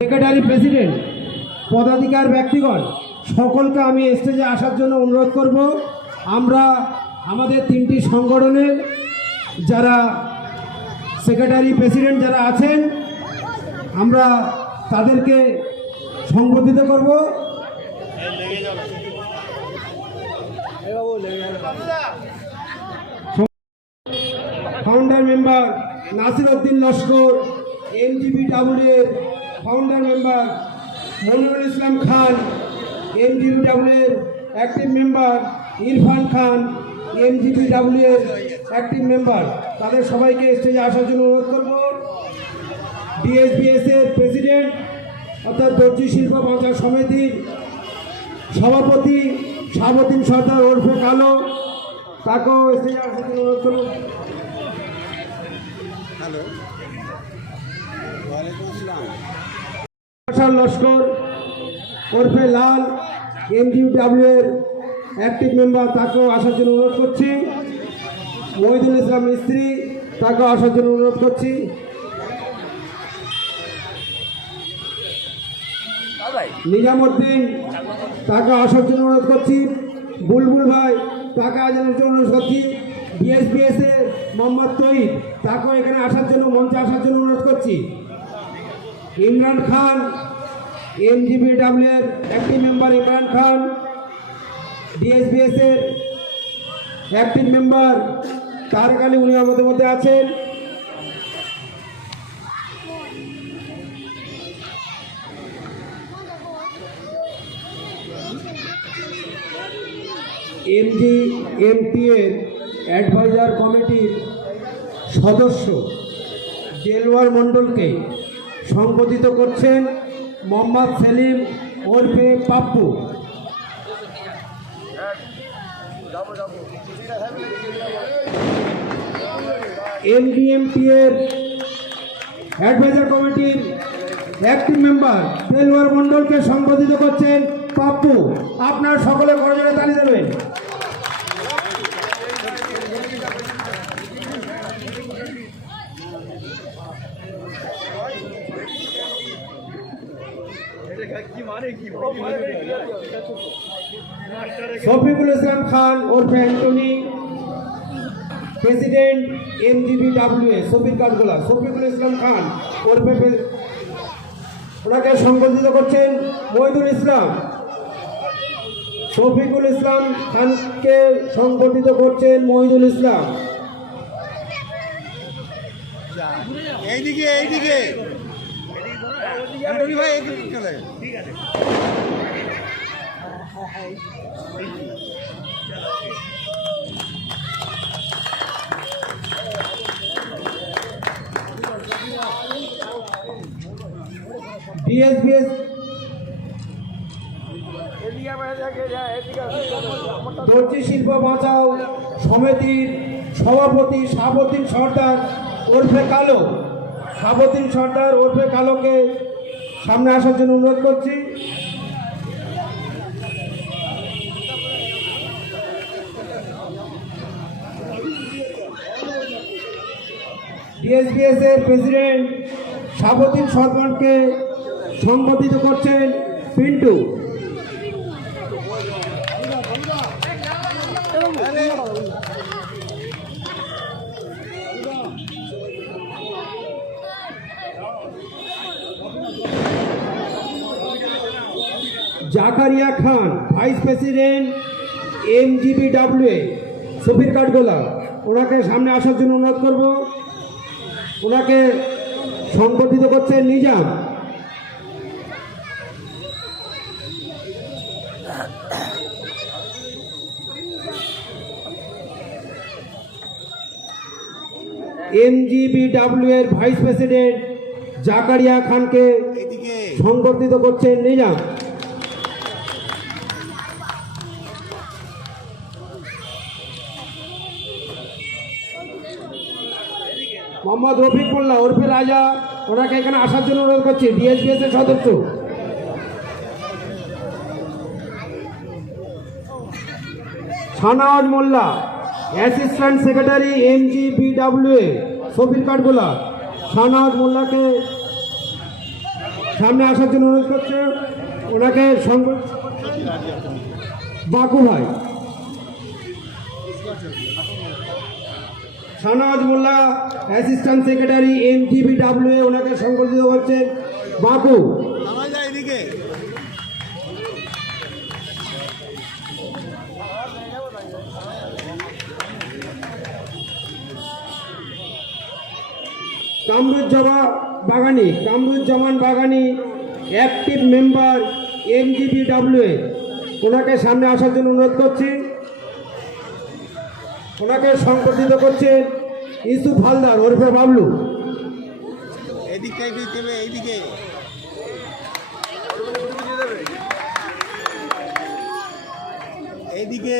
Secretary president, পদাধিকার ব্যক্তিগণ, সকলকে আমি স্টেজে আসার জন্য অনুরোধ করব। আমরা আমাদের তিনটি সংগঠনের যারা সেক্রেটারি প্রেসিডেন্ট যারা আছেন, আমরা তাদেরকে সংবোধিত করব। Founder member Nasir Uddin Laskar MGP এর ফাউন্ডার মেম্বার মনিরুল ইসলাম খান এর অ্যাক্টিভ মেম্বার ইরফান খান এর অ্যাক্টিভ মেম্বার তাদের সবাইকে স্টেজে আসার জন্য অনুরোধ করব। ডিএসবিএস এর প্রেসিডেন্ট অর্থাৎ দর্জি শিল্প বাজার সমিতির সভাপতি শাহাবুদ্দিন সর্দার ওরফে কালো, তাকেও স্টেজে আসার জন্য অনুরোধ করব। হ্যালো। ওয়ালাইকুম আসসালাম। প্রশাল লস্কর ওরফে লাল এমজিউডাব্লিউ এর অ্যাক্টিভ মেম্বার তাকেও আসার জন্য অনুরোধ করছি। মহিদুল ইসলাম মিস্ত্রি, তাকেও আসার জন্য অনুরোধ করছি। নিজামুদ্দিন তাকে আসার জন্য অনুরোধ করছি। বুলবুল ভাই, তাকে আসার জন্য অনুরোধ করছি। বিএসবিএস এর মোহাম্মদ তৈব তাকেও এখানে আসার জন্য, মঞ্চে আসার জন্য অনুরোধ করছি। ইমরান খান এমজিবিডাব্লিউ এর active member Imran Khan DSBS এর অ্যাক্টিভ মেম্বার তারেক আলী উনি আমাদের মধ্যে আছেন। এমজি এর অ্যাডভাইজার কমিটির সদস্য দেলওয়ার মণ্ডলকে সংবোধিত করছেন মোহাম্মদ সেলিম ওরফে পাপ্পু। এমডিএমপি এর অ্যাডভাইজার কমিটির অ্যাক্টিভ মেম্বার দেলওয়ার মণ্ডলকে সংবোধিত করছেন পাপ্পু। আপনার সকলে করজোড়ে তালি দেবেন। শফিকুল ইসলাম খান ওরফে Antony, president M MGB W এ, শফিক কাঠগোলা। শফিকুল ইসলাম খান ওরফে ওনাকে সংবর্ধিত করছেন মহিদুল ইসলাম। শফিকুল ইসলাম খানকে সংবর্ধিত করছেন মহিদুল ইসলাম। এইদিকে এইদিকে। ভাই এইদিকে চলে ডিএসবিএস দর্জি শিল্প বাঁচাও সমিতির সভাপতি শাহাবুদ্দিন সর্দার ওরফে কালো। শাহাবুদ্দিন সর্দার ওরফে কালোকে সামনে আসার জন্য অনুরোধ করছি। ডিএসবিএস এর প্রেসিডেন্ট শাহাবুদ্দিন সরকারকে সংবোধিত করছেন Pintu. Zakaria Khan vice president MGB W Safir Kathgola. ওনাকে সামনে আসার জন্য অনুরোধ করব। ওনাকে সংবর্ধিত করছেন নিজাম। এম এমজিবিডাব্লিউ এর ভাইস প্রেসিডেন্ট জাকারিয়া খানকে সংবর্ধিত করছেন নিজাম। মোহাম্মদ রফিক মোল্লা ওরফে রাজা, ওনাকে এখানে আসার জন্য অনুরোধ করছি। ডিএসবিএস এর সদস্য। সানাওয়াজ মোল্লা, অ্যাসিস্ট্যান্ট সেক্রেটারি এমজিবিডাব্লিউ এ সফির কাঠগোলা। সানাওয়াজ মোল্লাকে সামনে আসার জন্য অনুরোধ করছে। ওনাকে বাকু ভাই। Shahnawaz Molla assistant secretary N TVW ওনাকে সংবর্ধিত করছেন। এদিকে কামরুজ্জামা Bagani, Kamruzzaman Bagani active member MGPW ওনাকে সামনে আসার জন্য অনুরোধ করছি। ওনাকে সংবর্ধিত করছেন ইসুফ হালদার ওরফে বাবলু। এইদিকে এইদিকে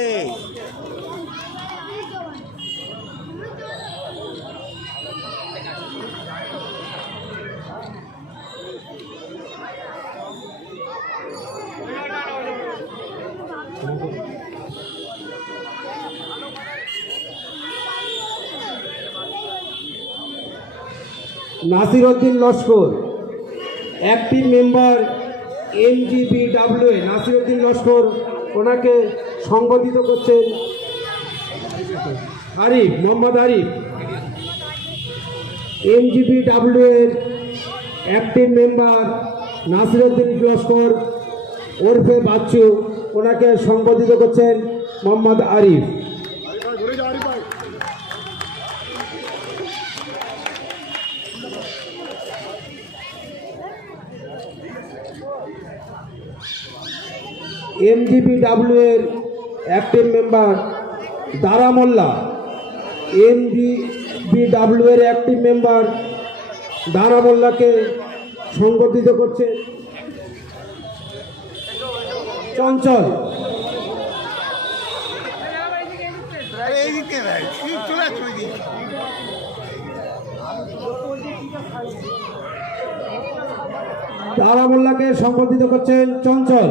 Nasir Uddin Laskar active member MGPW Nasir Uddin Laskar ওনাকে সংবর্ধিত করছেন আরিফ, মোহাম্মদ আরিফ। এমজিপিডাব্লিউ এর অ্যাক্টিভ মেম্বার নাসির উদ্দিন লস্কর ওরফে বাচ্চু ওনাকে সংবর্ধিত করছেন মোহাম্মদ আরিফ। এমডিপিডাব্লিউ এর অ্যাক্টিভ মেম্বার দারা মোল্লা। এমডিবিডাব্লিউ এর অ্যাক্টিভ মেম্বার দারা মোল্লাকে সংগঠিত করছে চঞ্চল। তারা মোল্লাকে সম্বোধিত করছেন চঞ্চল।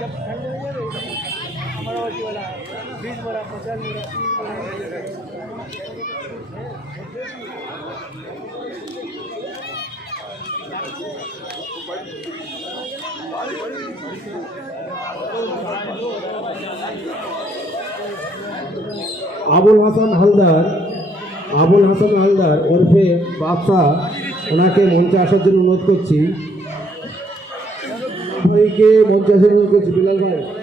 দারা মোল্লাকে সংগঠিত করছেন চঞ্চল আবুল হাসান হালদার, আবুল হাসান হালদার ওরফে বাদশা, ওনাকে মঞ্চে আসার জন্য অনুরোধ করছি। ভাইকে মঞ্চে আসার অনুরোধ করছি, বিলাল ভাই।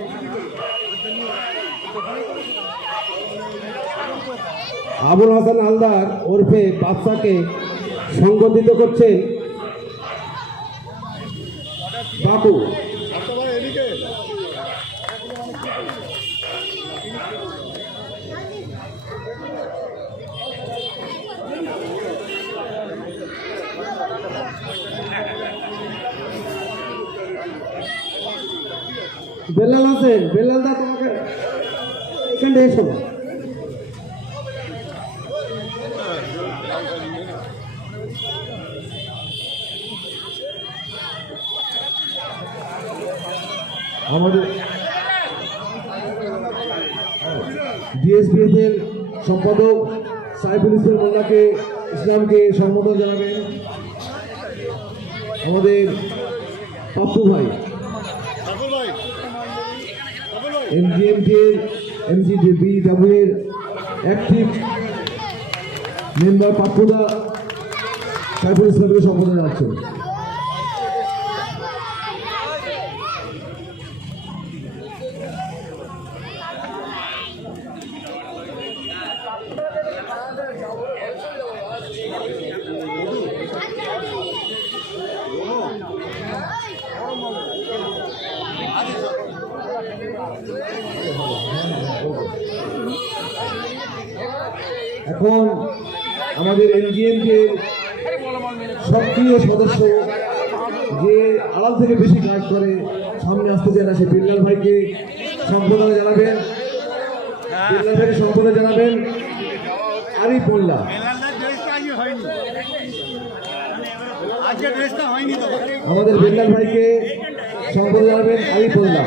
আবুল হাসান হালদার ওরফে বাদশাকে সংগঠিত করছেন বাবু বেলাল আছেন বেলাল দা, তোমাকে এখানটা এসো। আমাদের ডিএসবিএফ এর সম্পাদক সাইফুল ইসলাম মোল্লাকে ইসলামকে সম্বোধন জানাবেন। আমাদের পাপ্পু ভাই। এমজিএমটি এর এমজিবি ডাব্লিউ এর অ্যাক্টিভ মেম্বার পাপ্পুদা সাইফুল ইসলামকে সম্বোধন জানাচ্ছেন। এখন আমাদের এনজিএমকে সক্রিয় সদস্য যে আড়াল থেকে বেশি কাজ করে সামনে আসতে চায় না সেই বিল্লাল ভাইকে সম্বোধনা জানাবেন। বিল্লাল ভাইকে সম্বোধনা জানাবেন। আরিফ মোল্লা। আমাদের বিল্লাল ভাইকে সম্বোধনা জানাবেন আরিফ মোল্লা।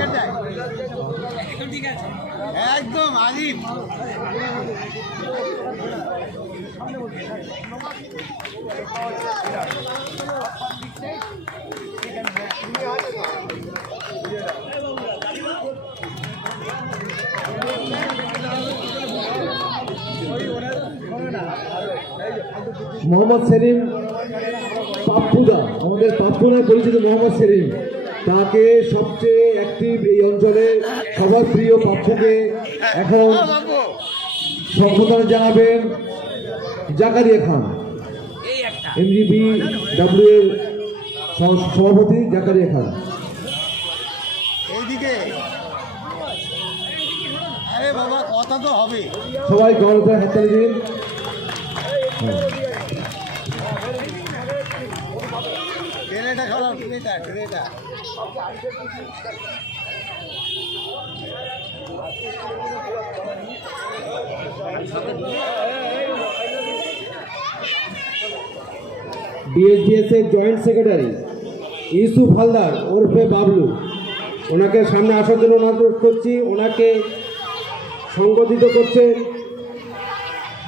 একদম আলিম মোহাম্মদ সেলিম পাপ্পুদা। আমাদের পাপ্পু নামে পরিচিত মোহাম্মদ সেলিম। তাকে সবচেয়ে অ্যাক্টিভ এই অঞ্চলে সবার প্রিয় পাপ্পুকে এখন সম্বোধনা জানাবেন। জাকারিয়া খান। এমজিবি ডাব্লিউ এর সভাপতি জাকারিয়া খান। এইদিকে। আরে বাবা কথা তো হবে সবাই গণতার হাততালি দিন ট্রেনেটা খারাপ ট্রেনেটা এর জয়েন্ট সেক্রেটারি ইউসুফ হালদার ওরফে বাবলু। ওনাকে সামনে আসার জন্য অনুরোধ করছি, ওনাকে সংগঠিত করছে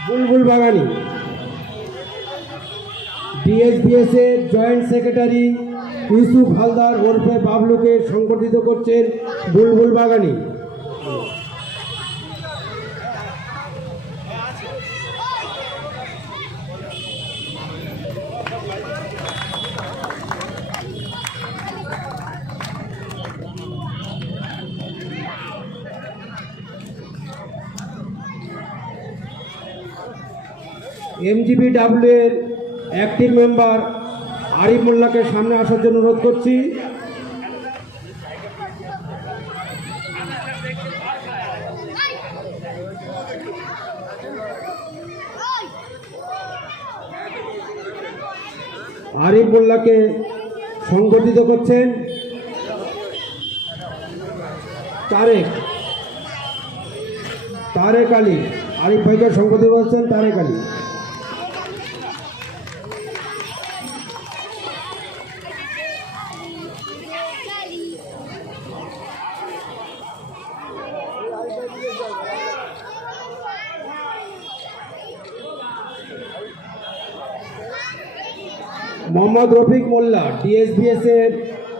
বুলবুল বাগানি। বিএসবিএস এর জয়েন্ট সেক্রেটারি ইউসুফ হালদার ওরফে বাবলুকে সংগঠিত করছেন বুলবুল বাগানি। এমজিবি ডাব্লিউ এর অ্যাক্টিভ মেম্বার আরিফ মোল্লাকে সামনে আসার জন্য অনুরোধ করছি। আরিফ মোল্লাকে সংগঠিত করছেন তারেক। তারেক আলী। আরিফ ভাইকে সংগঠিত করছেন তারেক আলী মোহাম্মদ রফিক মোল্লা ডিএসবিএস এর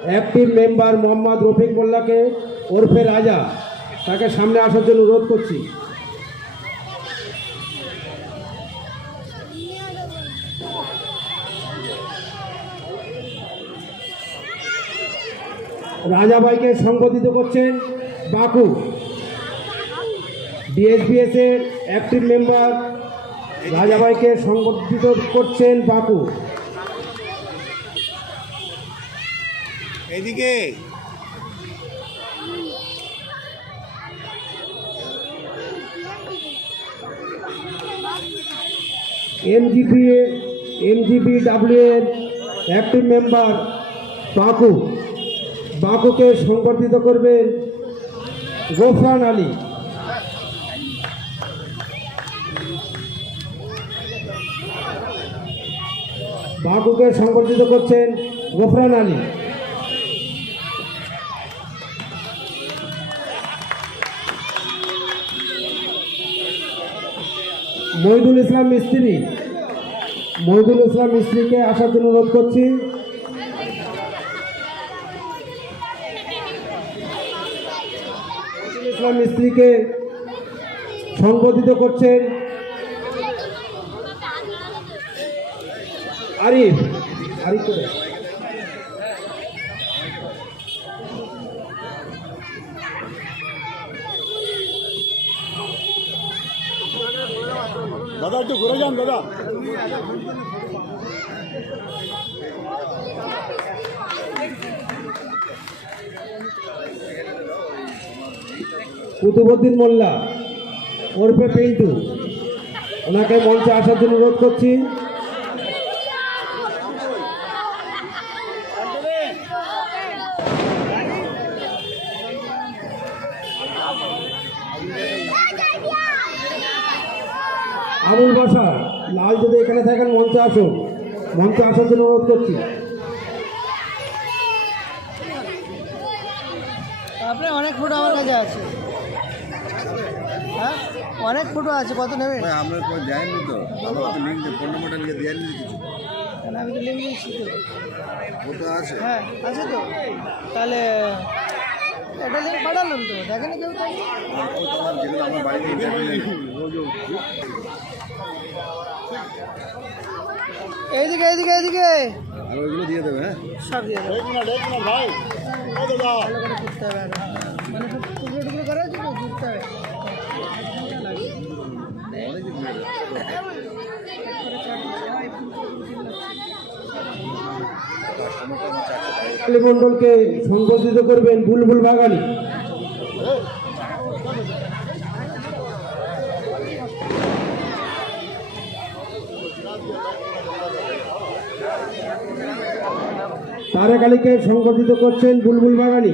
অ্যাক্টিভ মেম্বার মোহাম্মদ রফিক মোল্লাকে ওরফে রাজা তাকে সামনে আসার জন্য অনুরোধ করছি। রাজাবাইকে সংগঠিত করছেন বাকু। ডিএসবিএস এর অ্যাক্টিভ মেম্বার রাজাবাইকে সংগঠিত করছেন বাকু। এদিকে। এমজিপি এমজিপি ডাব্লিউ এর অ্যাক্টিভ মেম্বার বাকু। বাকুকে সংগঠিত করবেন গোফরান আলী। বাকুকে সংগঠিত করছেন গোফরান আলী। মহিদুল ইসলাম মিস্ত্রি। মহিদুল ইসলাম মিস্ত্রিকে আসার জন্য অনুরোধ করছি। ইসলাম মিস্ত্রিকে সংগঠিত করছেন। আরিফ আরিফ? একটু ঘুরে যান দাদা। কুতুবুদ্দিন মোল্লা ওরফে পিন্টু। ওনাকে মঞ্চে আসার জন্য অনুরোধ করছি আবুল বসা লাল যদি এখানে থাকেন মঞ্চে আসুন। মঞ্চে আসার জন্য অনুরোধ করছি। আপনি অনেক ফটো আমার কাছে আছে। হ্যাঁ? অনেক ফটো আছে কত নেবে আমরা তো আমার তো। লিঙ্ক ফোন নম্বরটা লিখে দেয়নি কিছু। তাহলে আমি তো লিঙ্ক দিচ্ছি তো। ফটো আছে। হ্যাঁ আছে তো। তাহলে এটা লিঙ্ক পাঠালাম তো দেখেনি কেউ তোমার যেগুলো আমার বাড়িতে এইদিকে এইদিকে এইদিকে। আর ওইগুলো দিয়ে দেবে হ্যাঁ? সব দিয়ে দেবো। ভালো করে করতে হবে মানে সব টুকরো টুকরো করা আছে তো ঘুরতে হবে। কালী মণ্ডলকে সংবর্ধিত করবেন বুলবুল বাগানি। তারেক আলীকে সংগঠিত করছেন বুলবুল বাগানি।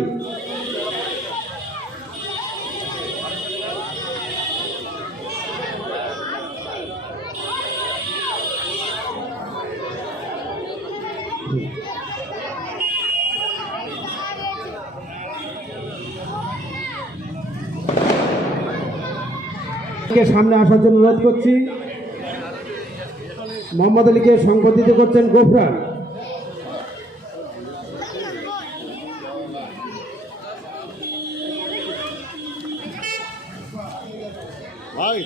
সামনে আসার জন্য অনুরোধ করছি। মোহাম্মদ আলীকে সংগঠিত করছেন গোফরান। ভাই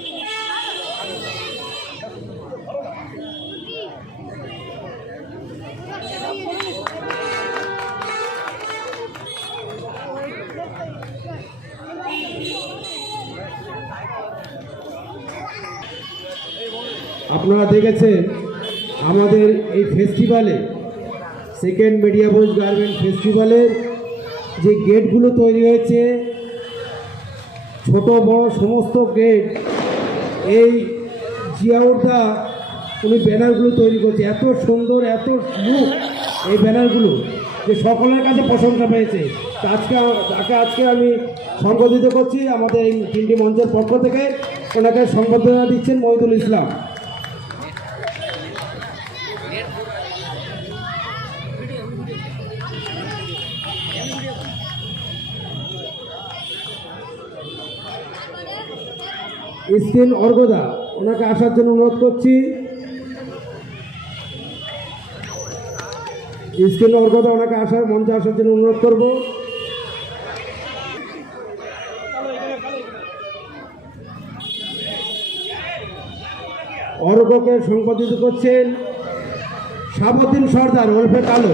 আপনারা দেখেছেন আমাদের এই ফেস্টিভ্যালে সেকেন্ড মিডিয়া বোস গার্মেন্ট ফেস্টিভ্যালের যে গেটগুলো তৈরি হয়েছে, ছোট, বড়, সমস্ত গেট এই জিয়াউদ্দা উনি ব্যানারগুলো তৈরি করছে। এত সুন্দর, এত লুক এই ব্যানারগুলো যে সকলের কাছে প্রশংসা পেয়েছে। আজকে তাকে আজকে আমি সংবর্ধিত করছি আমাদের এই তিনটি মঞ্চের পক্ষ থেকে। ওনাকে সংবর্ধনা দিচ্ছেন মহিদুল ইসলাম। স্কিন অর্গদা, ওনাকে আসার জন্য অনুরোধ করছি। স্কিন অর্গদা ওনাকে আসার, মঞ্চে আসার জন্য অনুরোধ করব। অর্ঘকে সম্পাদিত করছেন সাবুদ্দিন সর্দার ওরফে কালো।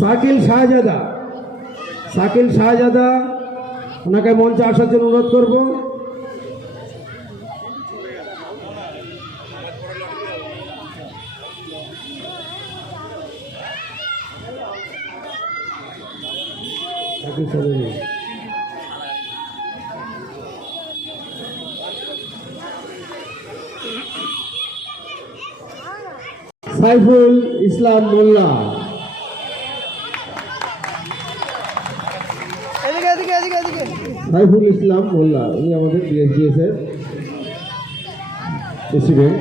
সাকিল শাহজাদা সাকিল শাহজাদা ওনাকে মঞ্চে আসার জন্য অনুরোধ করব। সাইফুল ইসলাম মোল্লা এদিকে এদিকে এদিকে এদিকে সাইফুল ইসলাম মোল্লা উনি আমাদের বিএসডিএস এর প্রেসিডেন্ট